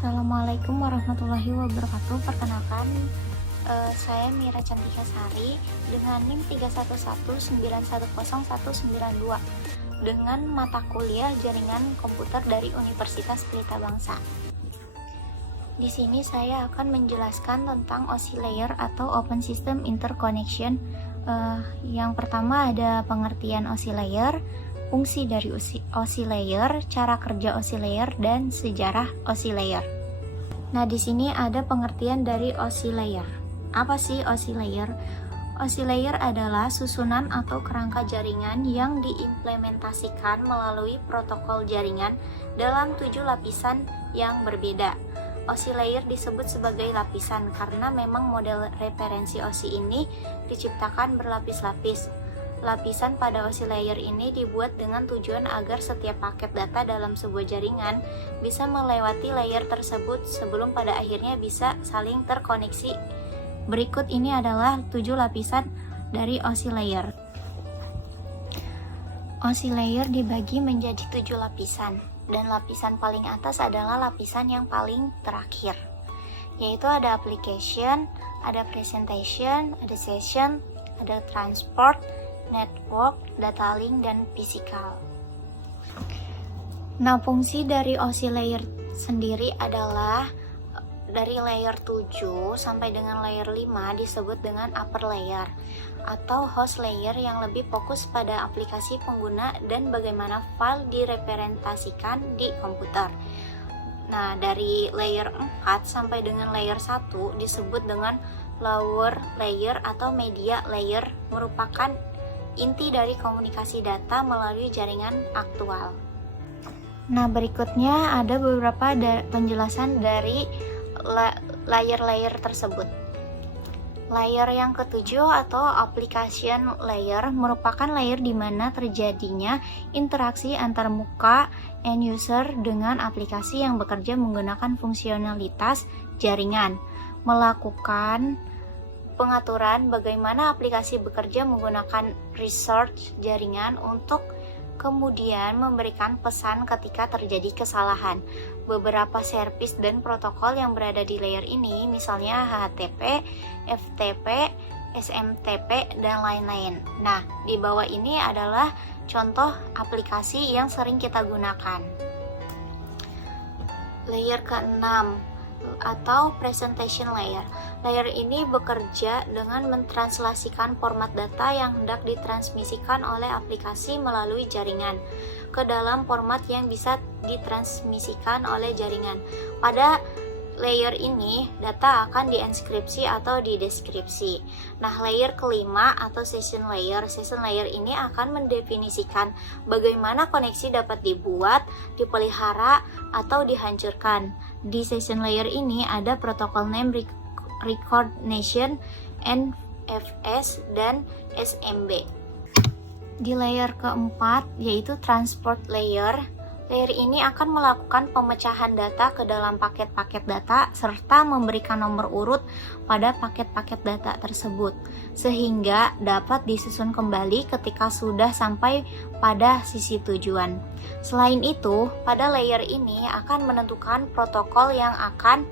Assalamualaikum warahmatullahi wabarakatuh. Perkenalkan, saya Mira Cantika Sari dengan NIM 3119109192 dengan mata kuliah Jaringan Komputer dari Universitas Pelita Bangsa. Di sini saya akan menjelaskan tentang OSI layer atau Open System Interconnection. Yang pertama ada pengertian OSI layer, fungsi dari OSI layer, cara kerja OSI layer, dan sejarah OSI layer. Nah, di sini ada pengertian dari OSI layer. Apa sih OSI layer? OSI layer adalah susunan atau kerangka jaringan yang diimplementasikan melalui protokol jaringan dalam 7 lapisan yang berbeda. OSI layer disebut sebagai lapisan karena memang model referensi OSI ini diciptakan berlapis-lapis. Lapisan pada OSI layer ini dibuat dengan tujuan agar setiap paket data dalam sebuah jaringan bisa melewati layer tersebut sebelum pada akhirnya bisa saling terkoneksi. Berikut ini adalah 7 lapisan dari OSI layer. OSI layer dibagi menjadi 7 lapisan, dan lapisan paling atas adalah lapisan yang paling terakhir, yaitu ada application, ada presentation, ada session, ada transport, network, data link, dan physical. Nah, fungsi dari OSI layer sendiri adalah dari layer 7 sampai dengan layer 5 disebut dengan upper layer atau host layer yang lebih fokus pada aplikasi pengguna dan bagaimana file direpresentasikan di komputer. Nah, dari layer 4 sampai dengan layer 1 disebut dengan lower layer atau media layer, merupakan inti dari komunikasi data melalui jaringan aktual. Nah, berikutnya ada beberapa penjelasan dari layer-layer tersebut. Layer yang ketujuh atau application layer merupakan layer di mana terjadinya interaksi antar muka end user dengan aplikasi yang bekerja menggunakan fungsionalitas jaringan, melakukan pengaturan bagaimana aplikasi bekerja menggunakan resource jaringan untuk kemudian memberikan pesan ketika terjadi kesalahan. Beberapa service dan protokol yang berada di layer ini misalnya HTTP, FTP, SMTP, dan lain-lain. Nah, di bawah ini adalah contoh aplikasi yang sering kita gunakan. Layer ke-6 atau presentation layer. Layer ini bekerja dengan mentranslasikan format data yang hendak ditransmisikan oleh aplikasi melalui jaringan ke dalam format yang bisa ditransmisikan oleh jaringan. Pada layer ini, data akan dienkripsi atau dideskripsi. Nah, layer kelima atau session layer. Session layer ini akan mendefinisikan bagaimana koneksi dapat dibuat, dipelihara, atau dihancurkan. Di session layer ini ada protokol name recognition, NFS, dan SMB. Di layer keempat, yaitu transport layer, layer ini akan melakukan pemecahan data ke dalam paket-paket data serta memberikan nomor urut pada paket-paket data tersebut sehingga dapat disusun kembali ketika sudah sampai pada sisi tujuan. Selain itu, pada layer ini akan menentukan protokol yang akan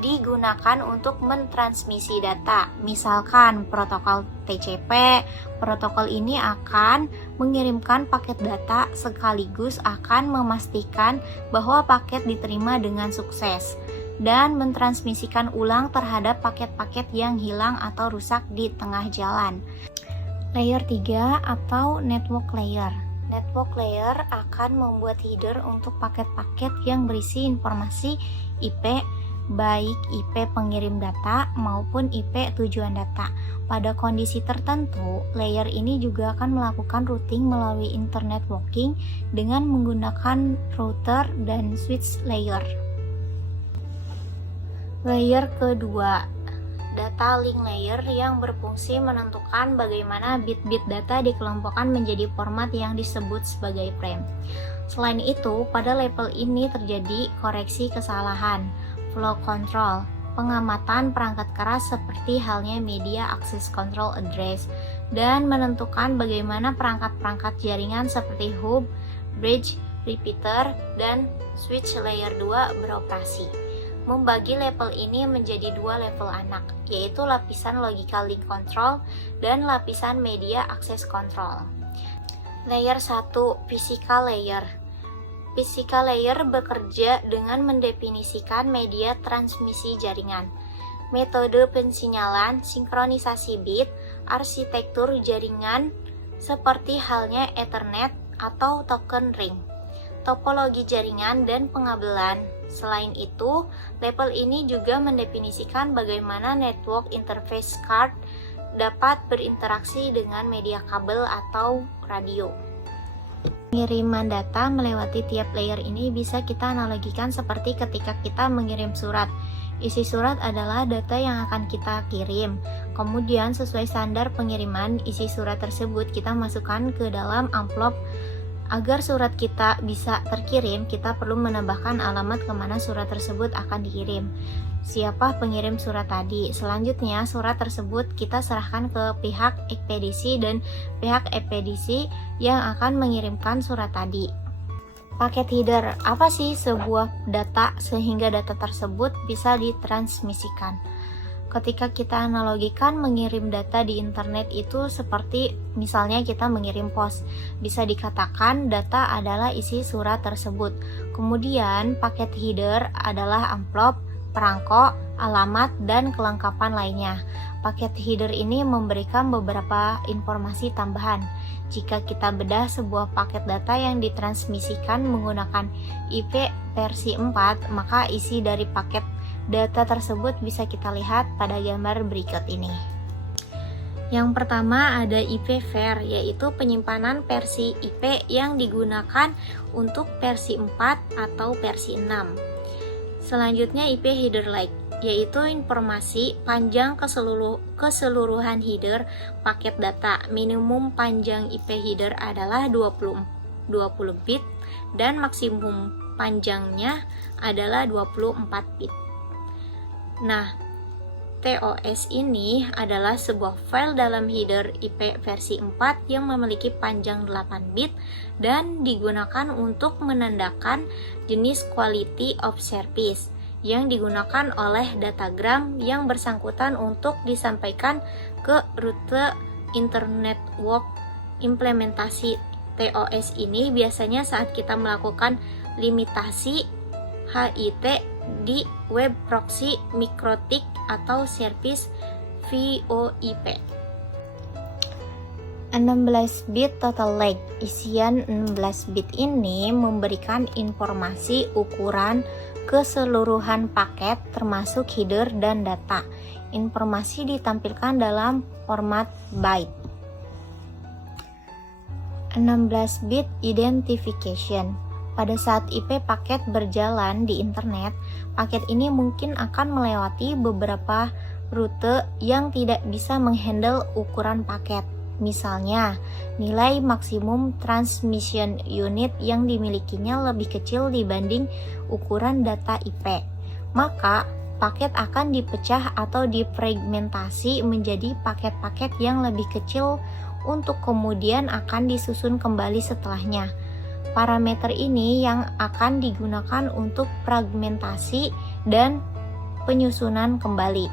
digunakan untuk mentransmisi data. Misalkan protokol TCP, protokol ini akan mengirimkan paket data sekaligus akan memastikan bahwa paket diterima dengan sukses dan mentransmisikan ulang terhadap paket-paket yang hilang atau rusak di tengah jalan. Layer 3 atau network layer. Network layer akan membuat header untuk paket-paket yang berisi informasi IP, baik IP pengirim data maupun IP tujuan data. Pada kondisi tertentu, layer ini juga akan melakukan routing melalui internet working dengan menggunakan router dan switch layer. Layer kedua, data link layer yang berfungsi menentukan bagaimana bit-bit data dikelompokkan menjadi format yang disebut sebagai frame. Selain itu, pada level ini terjadi koreksi kesalahan, flow control, pengamatan perangkat keras seperti halnya media access control address, dan menentukan bagaimana perangkat-perangkat jaringan seperti hub, bridge, repeater, dan switch layer 2 beroperasi. membagi level ini menjadi dua level anak, yaitu lapisan logical link control dan lapisan media access control. Layer 1, physical layer. Physical layer bekerja dengan mendefinisikan media transmisi jaringan, metode pensinyalan, sinkronisasi bit, arsitektur jaringan seperti halnya Ethernet atau token ring, topologi jaringan dan pengabelan. Selain itu, level ini juga mendefinisikan bagaimana network interface card dapat berinteraksi dengan media kabel atau radio. Pengiriman data melewati tiap layer ini bisa kita analogikan seperti ketika kita mengirim surat. Isi surat adalah data yang akan kita kirim. Kemudian sesuai standar pengiriman, isi surat tersebut kita masukkan ke dalam amplop. Agar surat kita bisa terkirim, kita perlu menambahkan alamat kemana surat tersebut akan dikirim. Siapa pengirim surat tadi? Selanjutnya, surat tersebut kita serahkan ke pihak ekspedisi dan pihak ekspedisi yang akan mengirimkan surat tadi. Paket header, apa sih sebuah data sehingga data tersebut bisa ditransmisikan? Ketika kita analogikan mengirim data di internet itu seperti misalnya kita mengirim pos. Bisa dikatakan data adalah isi surat tersebut. Kemudian paket header adalah amplop, perangko, alamat, dan kelengkapan lainnya. Paket header ini memberikan beberapa informasi tambahan. Jika kita bedah sebuah paket data yang ditransmisikan menggunakan IP versi 4, maka isi dari paket data tersebut bisa kita lihat pada gambar berikut ini. Yang pertama ada IP var, yaitu penyimpanan versi IP yang digunakan untuk versi 4 atau versi 6. Selanjutnya IP header like, yaitu informasi panjang keseluruhan header paket data. Minimum panjang IP header adalah 20 bit dan maksimum panjangnya adalah 24 bit. Nah, TOS ini adalah sebuah file dalam header IP versi 4 yang memiliki panjang 8 bit dan digunakan untuk menandakan jenis quality of service yang digunakan oleh datagram yang bersangkutan untuk disampaikan ke rute internet network. Implementasi TOS ini biasanya saat kita melakukan limitasi HIT di web proxy, mikrotik, atau service VoIP. 16 bit total length. Isian 16 bit ini memberikan informasi ukuran keseluruhan paket termasuk header dan data. Informasi ditampilkan dalam format byte. 16 bit identification. Pada saat IP paket berjalan di internet, paket ini mungkin akan melewati beberapa rute yang tidak bisa menghandle ukuran paket. Misalnya, nilai maksimum transmission unit yang dimilikinya lebih kecil dibanding ukuran data IP. Maka, paket akan dipecah atau difragmentasi menjadi paket-paket yang lebih kecil untuk kemudian akan disusun kembali setelahnya. Parameter ini yang akan digunakan untuk fragmentasi dan penyusunan kembali.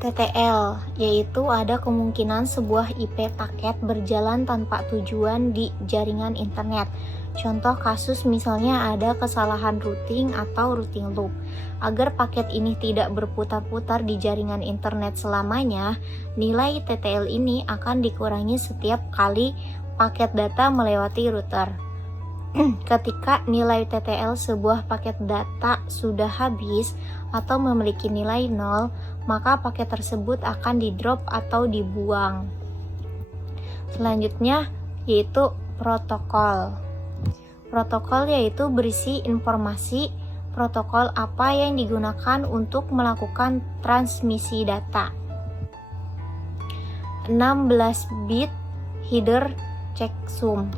TTL, yaitu ada kemungkinan sebuah IP paket berjalan tanpa tujuan di jaringan internet. Contoh kasus misalnya ada kesalahan routing atau routing loop. Agar paket ini tidak berputar-putar di jaringan internet selamanya, nilai TTL ini akan dikurangi setiap kali paket data melewati router. Ketika nilai TTL sebuah paket data sudah habis atau memiliki nilai 0, maka paket tersebut akan di-drop atau dibuang. Selanjutnya yaitu protokol. Protokol yaitu berisi informasi protokol apa yang digunakan untuk melakukan transmisi data. 16 bit header checksum,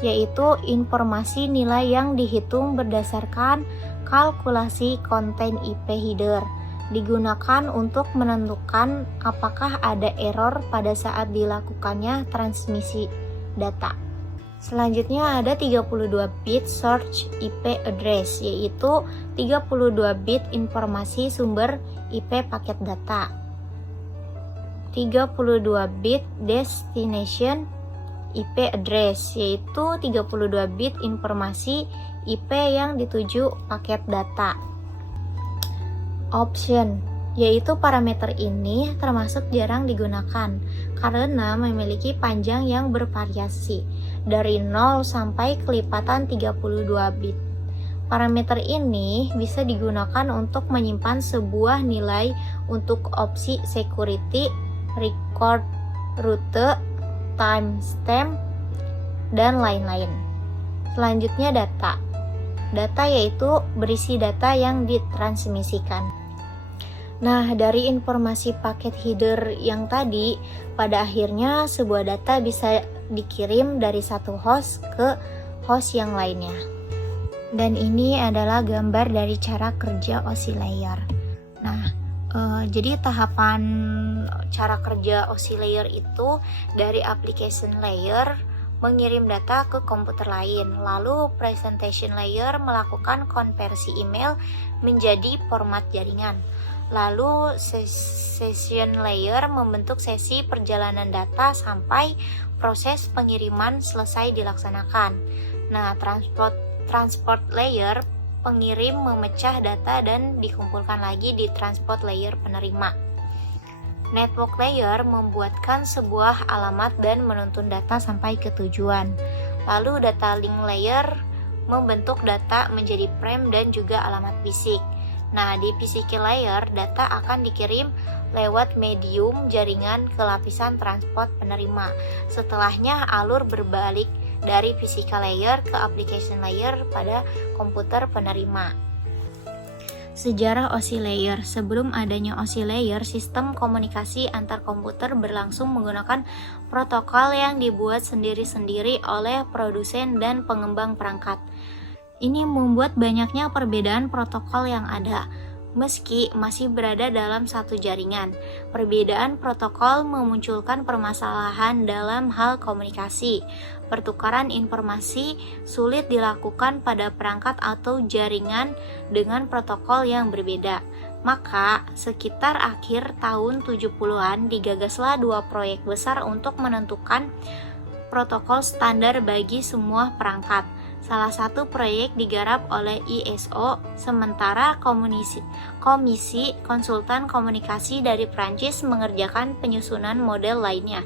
yaitu informasi nilai yang dihitung berdasarkan kalkulasi konten IP header, digunakan untuk menentukan apakah ada error pada saat dilakukannya transmisi data. Selanjutnya ada 32 bit source IP address, yaitu 32 bit informasi sumber IP paket data. 32 bit destination IP address, yaitu 32 bit informasi IP yang dituju paket data. Option, yaitu parameter ini termasuk jarang digunakan karena memiliki panjang yang bervariasi dari 0 sampai kelipatan 32 bit. Parameter ini bisa digunakan untuk menyimpan sebuah nilai untuk opsi security, record rute, timestamp, dan lain-lain. Selanjutnya data. Data yaitu berisi data yang ditransmisikan. Nah, dari informasi paket header yang tadi, pada akhirnya sebuah data bisa dikirim dari satu host ke host yang lainnya. Dan ini adalah gambar dari cara kerja OSI layer. Nah, jadi tahapan cara kerja OSI layer itu dari application layer mengirim data ke komputer lain, lalu presentation layer melakukan konversi email menjadi format jaringan. Lalu session layer membentuk sesi perjalanan data sampai proses pengiriman selesai dilaksanakan. Nah, transport layer pengirim memecah data dan dikumpulkan lagi di transport layer penerima. Network layer membuatkan sebuah alamat dan menuntun data sampai ke tujuan. Lalu data link layer membentuk data menjadi frame dan juga alamat fisik. Nah, di physical layer, data akan dikirim lewat medium jaringan ke lapisan transport penerima. Setelahnya, alur berbalik dari physical layer ke application layer pada komputer penerima. Sejarah OSI layer. Sebelum adanya OSI layer, sistem komunikasi antar komputer berlangsung menggunakan protokol yang dibuat sendiri-sendiri oleh produsen dan pengembang perangkat. Ini membuat banyaknya perbedaan protokol yang ada, meski masih berada dalam satu jaringan. Perbedaan protokol memunculkan permasalahan dalam hal komunikasi. Pertukaran informasi sulit dilakukan pada perangkat atau jaringan dengan protokol yang berbeda. Maka, sekitar akhir tahun 70-an digagaslah dua proyek besar untuk menentukan protokol standar bagi semua perangkat. Salah satu proyek digarap oleh ISO, sementara Komisi Konsultan Komunikasi dari Prancis mengerjakan penyusunan model lainnya.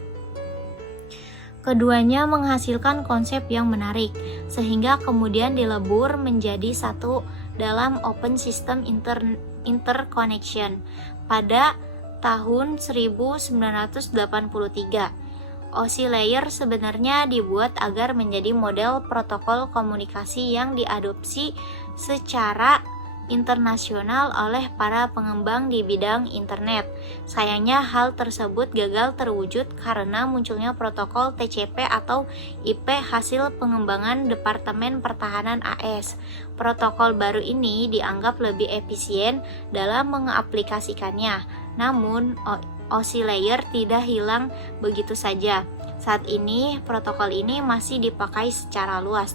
Keduanya menghasilkan konsep yang menarik, sehingga kemudian dilebur menjadi satu dalam Open System Interconnection pada tahun 1983. OSI layer sebenarnya dibuat agar menjadi model protokol komunikasi yang diadopsi secara internasional oleh para pengembang di bidang internet. Sayangnya hal tersebut gagal terwujud karena munculnya protokol TCP atau IP hasil pengembangan Departemen Pertahanan AS. Protokol baru ini dianggap lebih efisien dalam mengaplikasikannya. Namun, OSI layer tidak hilang begitu saja. Saat ini, protokol ini masih dipakai secara luas,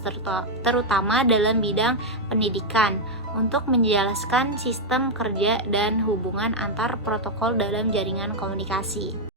terutama dalam bidang pendidikan, untuk menjelaskan sistem kerja dan hubungan antar protokol dalam jaringan komunikasi.